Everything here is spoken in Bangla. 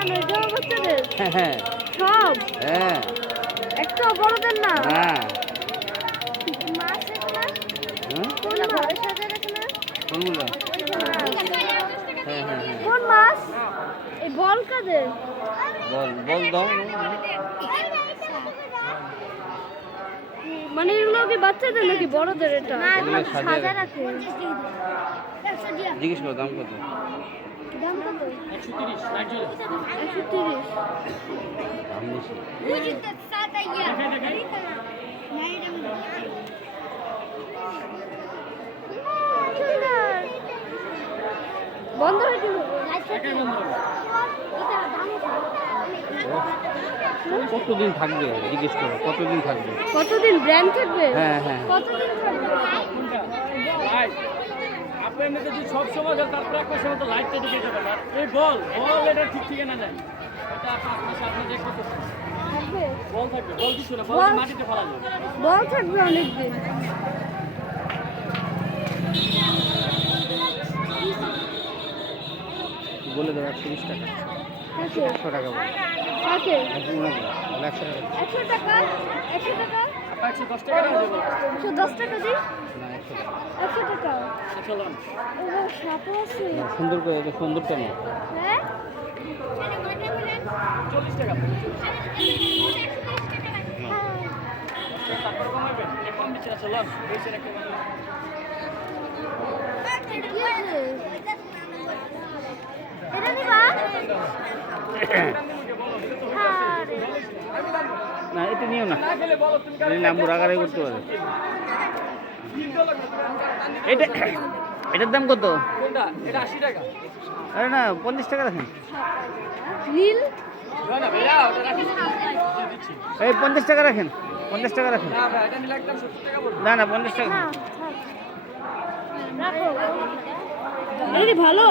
কেন এটাও বাচ্চাদের? হ্যাঁ সব? হ্যাঁ। একটা বড়দের না? না। মাছ এগুলা? হুম? কোন মাছ? সাজা রাখে না? কোনগুলো? ওই যে মাছ। হ্যাঁ হ্যাঁ হ্যাঁ। কোন মাছ? এই বল কাদের? বল বল দাও। মানে এগুলো কি বাচ্চাদের নাকি বড়দের? এটা না, এগুলো সাজা সাজা রাখে। রাখে। জিজ্ঞেস করো দাম কত? দাম কত? 130 130 130। দাম বেশি। বন্ধ হয়ে গেল। একাই বন্ধ হবে। কতদিন থাকবে জিজ্ঞেস করো, কতদিন থাকবে? কতদিন ব্র্যান্ড থাকবে? হ্যাঁ হ্যাঁ। কতদিন থাকবে? কোনটা? লাইট। আপনি এমনিতে যদি সব সময় গেল তারপরে এক মাসের মতো লাইটটা ঢুকে যাবে। আর এই বল এটা ঠিক ঠিকানা নাই। এটা 5 মাস আপনি দেখতে পাচ্ছেন। থাকবে? বল থাকবে, বল কিছু না, বল বল- মাটিতে ফেলা যাবে। বল থাকবে অনেকদিন। বলে দাও 130 টাকা। কাকে? 100 টাকা বল। কাকে? 100 টাকা। 100 টাকা? 100 টাকা? আপনার 110 টাকা না দেবো। 110 টাকা দিই? না 100 টাকা। 100 টাকা? চলো এবার সাপও আছে? না, সুন্দর করে তো সুন্দরটা নেই। হ্যাঁ? 40 টাকা। তারপরে কমাবেন। এখন দিচ্ছি না, চলো বেশি একটা কমাবেন। কি আছে? এটা নিবা? আরে, না এটা নিও না, খেলে বলো তুমি নিলে আম্মু রাগারাগি করতে পারে। এটা এটার দাম কত? কোনটা? এটা 80 টাকা। আরে না 50 টাকা রাখেন। নীল? না ভাইয়া, ওটা রাখি দিচ্ছি। এই 50 টাকা রাখেন, 50 টাকা রাখেন। না ভাই, এটা নিলে একদম 70 টাকা বলবো। না না 50 টাকা। না, থাক। রাখো। এটা কি ভালো?